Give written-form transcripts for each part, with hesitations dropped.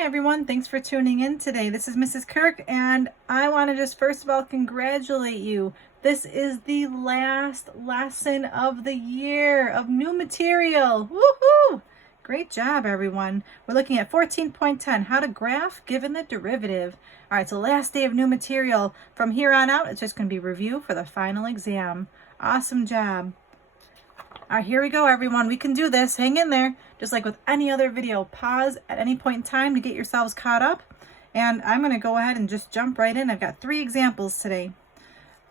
Hi everyone, thanks for tuning in today. This is Mrs. Kirk and I want to just first of all congratulate you. This is the last lesson of the year of new material. Woohoo! Great job everyone. We're looking at 14.10, how to graph given the derivative. All right, so last day of new material. From here on out, it's just going to be review for the final exam. Awesome job. All right, here we go, everyone. We can do this. Hang in there. Just like with any other video, pause at any point in time to get yourselves caught up. And I'm going to go ahead and just jump right in. I've got 3 examples today.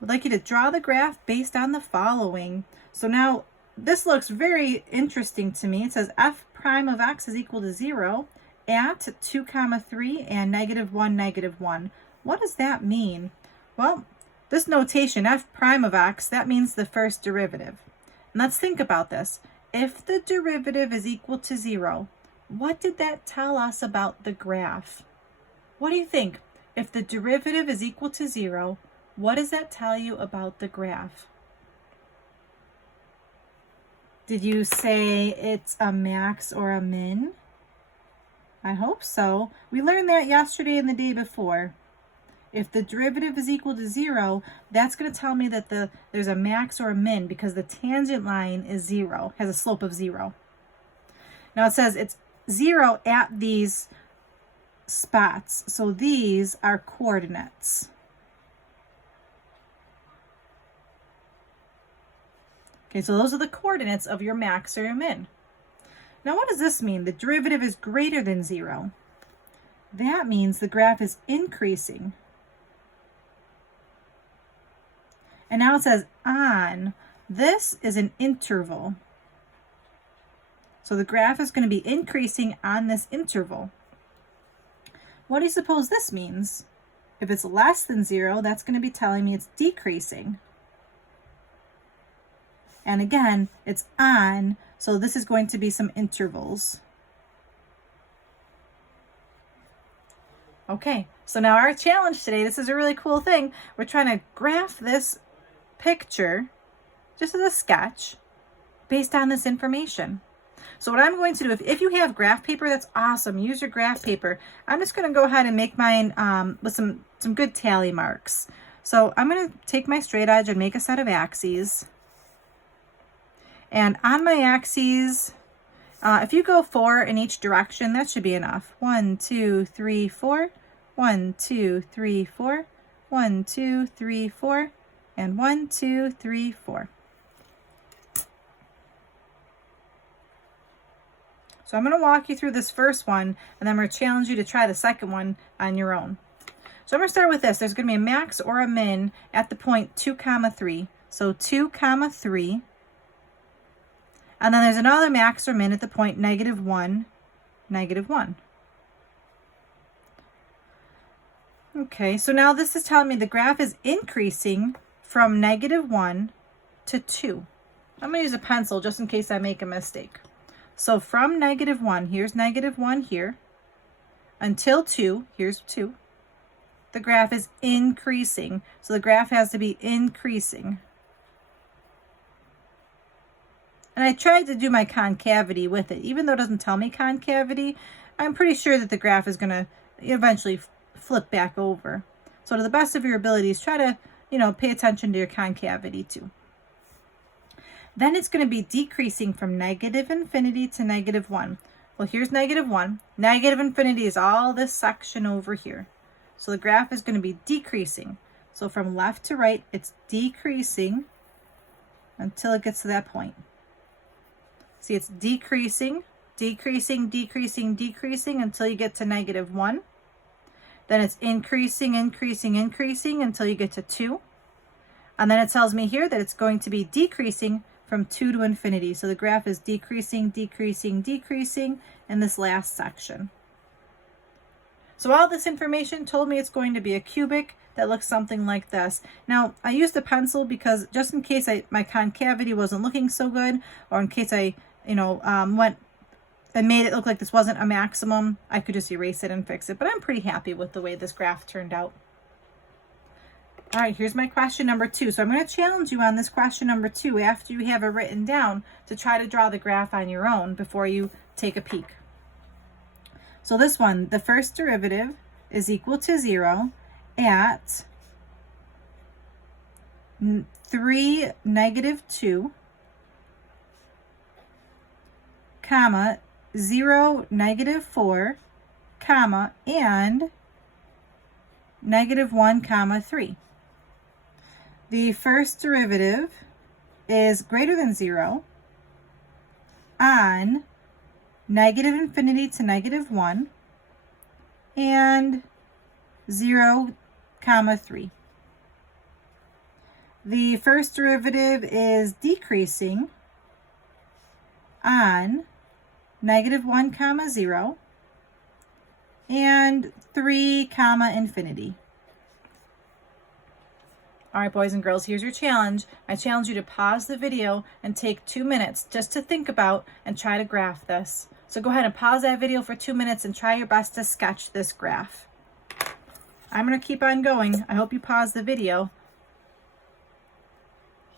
I'd like you to draw the graph based on the following. So now this looks very interesting to me. It says f prime of x is equal to 0 at 2, 3 and -1, -1. What does that mean? Well, this notation, f prime of x, that means the first derivative. And let's think about this. If the derivative is equal to 0, what did that tell us about the graph? What do you think? If the derivative is equal to 0, what does that tell you about the graph? Did you say it's a max or a min? I hope so. We learned that yesterday and the day before. If the derivative is equal to 0, that's going to tell me that there's a max or a min because the tangent line is 0, has a slope of 0. Now it says it's 0 at these spots. So these are coordinates. Okay, so those are the coordinates of your max or your min. Now what does this mean? The derivative is greater than 0. That means the graph is increasing. And now it says on. This is an interval. So the graph is going to be increasing on this interval. What do you suppose this means? If it's less than 0, that's going to be telling me it's decreasing. And again, it's on, so this is going to be some intervals. Okay, so now our challenge today, this is a really cool thing. We're trying to graph this picture, just as a sketch, based on this information. So what I'm going to do, if you have graph paper, that's awesome. Use your graph paper. I'm just going to go ahead and make mine with some good tally marks. So I'm going to take my straight edge and make a set of axes. And on my axes, if you go 4 in each direction, that should be enough. 1, 2, 3, 4. 1, 2, 3, 4. 1, 2, 3, 4. And 1, 2, 3, 4. So I'm going to walk you through this first one, and then I'm going to challenge you to try the second one on your own. So I'm going to start with this. There's going to be a max or a min at the point 2, 3. So 2, 3. And then there's another max or min at the point -1, -1. Okay, so now this is telling me the graph is increasing from -1 to 2. I'm going to use a pencil just in case I make a mistake. So from -1, here's -1 here, until 2, here's 2. The graph is increasing. So the graph has to be increasing. And I tried to do my concavity with it. Even though it doesn't tell me concavity, I'm pretty sure that the graph is going to eventually flip back over. So to the best of your abilities, try to, pay attention to your concavity too. Then it's going to be decreasing from -infinity to -1. Well, here's -1. Negative infinity is all this section over here. So the graph is going to be decreasing. So from left to right, it's decreasing until it gets to that point. See, it's decreasing, decreasing, decreasing, decreasing until you get to -1. Then it's increasing, increasing, increasing until you get to 2. And then it tells me here that it's going to be decreasing from 2 to infinity. So the graph is decreasing, decreasing, decreasing in this last section. So all this information told me it's going to be a cubic that looks something like this. Now, I used a pencil because just in case my concavity wasn't looking so good, or in case I, went and made it look like this wasn't a maximum, I could just erase it and fix it. But I'm pretty happy with the way this graph turned out. All right, here's my question number 2. So I'm going to challenge you on this question number 2 after you have it written down to try to draw the graph on your own before you take a peek. So this one, the first derivative is equal to 0 at 3, -2, comma, 0, -4, comma, and -1, comma, 3. The first derivative is greater than 0 on -infinity to -1 and 0, comma, 3. The first derivative is decreasing on -1, comma, 0 and 3, comma, infinity. All right, boys and girls, here's your challenge. I challenge you to pause the video and take 2 minutes just to think about and try to graph this. So go ahead and pause that video for 2 minutes and try your best to sketch this graph. I'm going to keep on going. I hope you pause the video.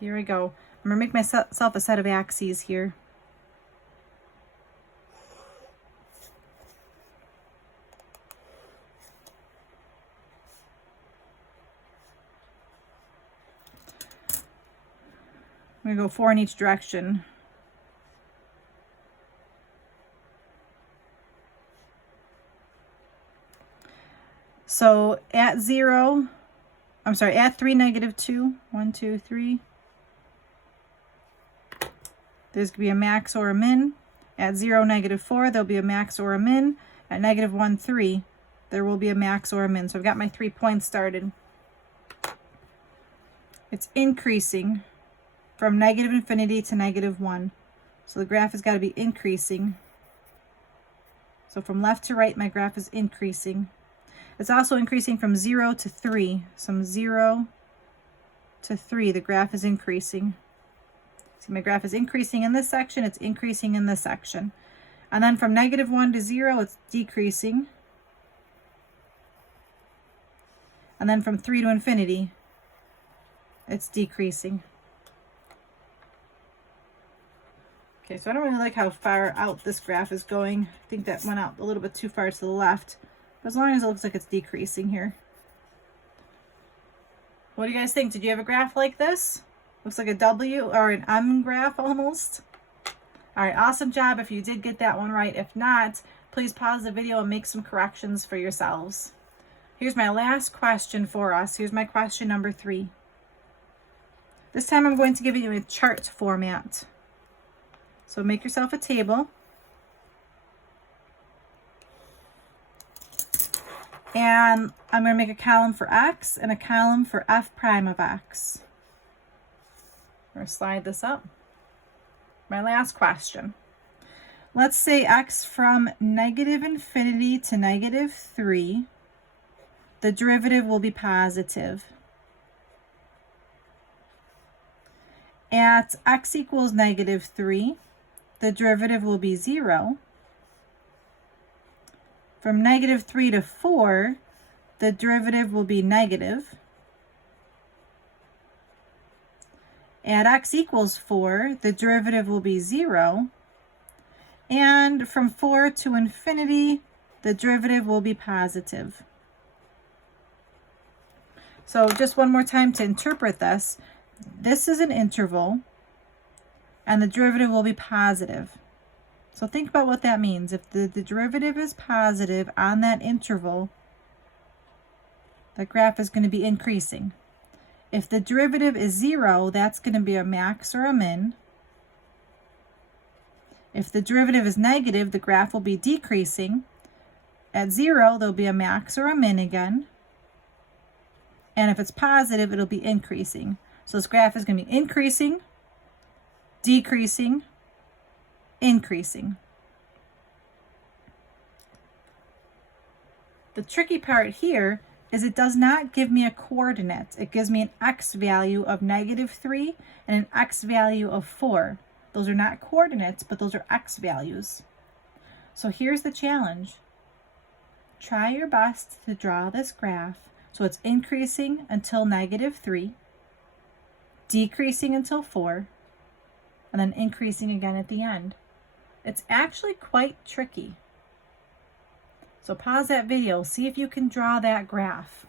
Here we go. I'm going to make myself a set of axes here. I'm going to go 4 in each direction. So at 0, I'm sorry, at 3, -2, 1, 2, 3, there's going to be a max or a min. At 0, -4, there'll be a max or a min. At -1, 3, there will be a max or a min. So I've got my 3 points started. It's increasing from -infinity to -1. So the graph has got to be increasing. So from left to right, my graph is increasing. It's also increasing from 0 to 3. From 0 to 3, the graph is increasing. See, my graph is increasing in this section, it's increasing in this section. And then from -1 to 0, it's decreasing. And then from 3 to infinity, it's decreasing. Okay, so I don't really like how far out this graph is going. I think that went out a little bit too far to the left. But as long as it looks like it's decreasing here. What do you guys think? Did you have a graph like this? Looks like a W or an M graph almost. All right, awesome job if you did get that one right. If not, please pause the video and make some corrections for yourselves. Here's my last question for us. Here's my question number 3. This time I'm going to give you a chart format. So make yourself a table. And I'm going to make a column for x and a column for f prime of x. I'm going to slide this up. My last question. Let's say x from -infinity to -3, the derivative will be positive. At x equals -3, the derivative will be 0. From -3 to 4, the derivative will be negative. At x equals 4, the derivative will be 0. And from 4 to infinity, the derivative will be positive. So just one more time to interpret this. This is an interval, and the derivative will be positive. So think about what that means. If the derivative is positive on that interval, the graph is going to be increasing. If the derivative is 0, that's going to be a max or a min. If the derivative is negative, the graph will be decreasing. At 0, there'll be a max or a min again. And if it's positive, it'll be increasing. So this graph is going to be increasing, decreasing, increasing. The tricky part here is it does not give me a coordinate. It gives me an x value of -3 and an x value of 4. Those are not coordinates, but those are x values. So here's the challenge. Try your best to draw this graph so it's increasing until -3, decreasing until 4, and then increasing again at the end. It's actually quite tricky. So pause that video, see if you can draw that graph.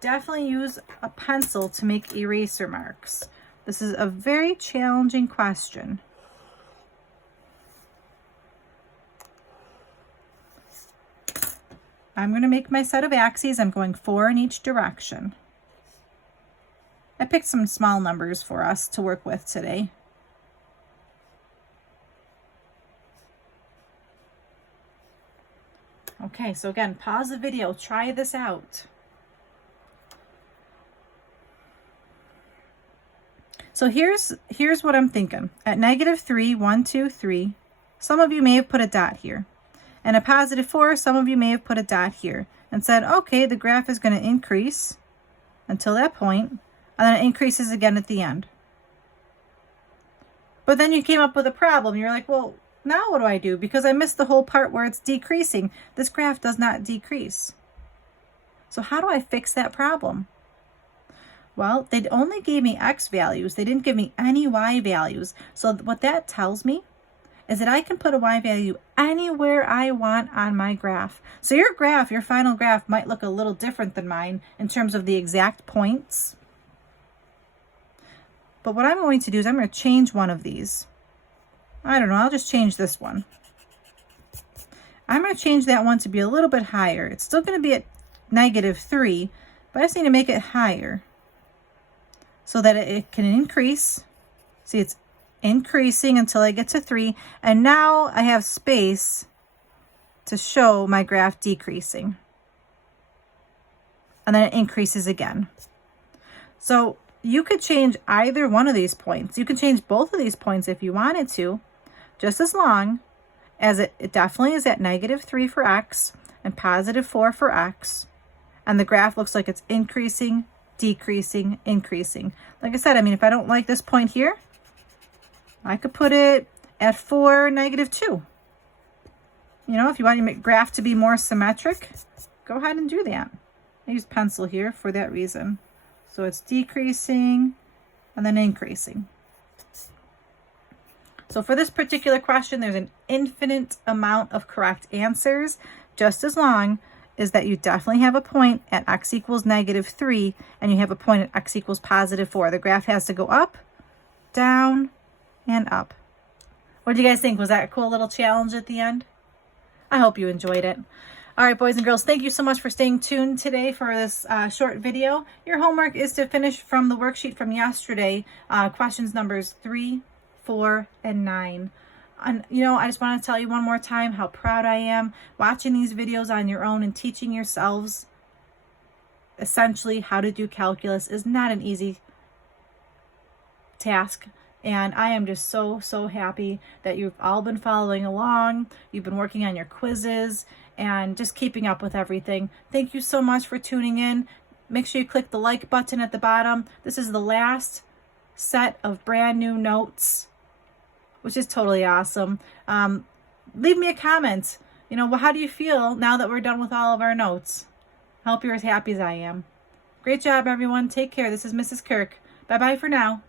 Definitely use a pencil to make eraser marks. This is a very challenging question. I'm going to make my set of axes. I'm going 4 in each direction. I picked some small numbers for us to work with today. Okay, so again, pause the video, try this out. So here's what I'm thinking. At -3, 1, 2, 3, some of you may have put a dot here. And at +4, some of you may have put a dot here and said, okay, the graph is going to increase until that point, and then it increases again at the end. But then you came up with a problem. You're like, well, now what do I do? Because I missed the whole part where it's decreasing. This graph does not decrease. So how do I fix that problem? Well, they only gave me X values. They didn't give me any Y values. So what that tells me is that I can put a Y value anywhere I want on my graph. So your graph, your final graph, might look a little different than mine in terms of the exact points. But what I'm going to do is I'm going to change one of these. I don't know, I'll just change this one. I'm going to change that one to be a little bit higher. It's still going to be at -3, but I just need to make it higher so that it can increase. See, it's increasing until I get to 3, and now I have space to show my graph decreasing. And then it increases again. So you could change either one of these points. You can change both of these points if you wanted to, just as long as it definitely is at -3 for X and +4 for X. And the graph looks like it's increasing, decreasing, increasing. Like I said, I mean, if I don't like this point here, I could put it at 4, -2. You know, if you want your graph to be more symmetric, go ahead and do that. I use pencil here for that reason. So it's decreasing and then increasing. So for this particular question, there's an infinite amount of correct answers, just as long as that you definitely have a point at X equals -3 and you have a point at X equals +4. The graph has to go up, down, and up. What do you guys think? Was that a cool little challenge at the end? I hope you enjoyed it. All right, boys and girls, thank you so much for staying tuned today for this short video. Your homework is to finish from the worksheet from yesterday, questions numbers 3, 4, and 9. And, you know, I just want to tell you one more time how proud I am watching these videos on your own and teaching yourselves essentially how to do calculus is not an easy task. And I am just so happy that you've all been following along. You've been working on your quizzes and just keeping up with everything. Thank you so much for tuning in. Make sure you click the like button at the bottom. This is the last set of brand new notes, which is totally awesome. Leave me a comment. You know, how do you feel now that we're done with all of our notes? I hope you're as happy as I am. Great job, everyone. Take care. This is Mrs. Kirk. Bye-bye for now.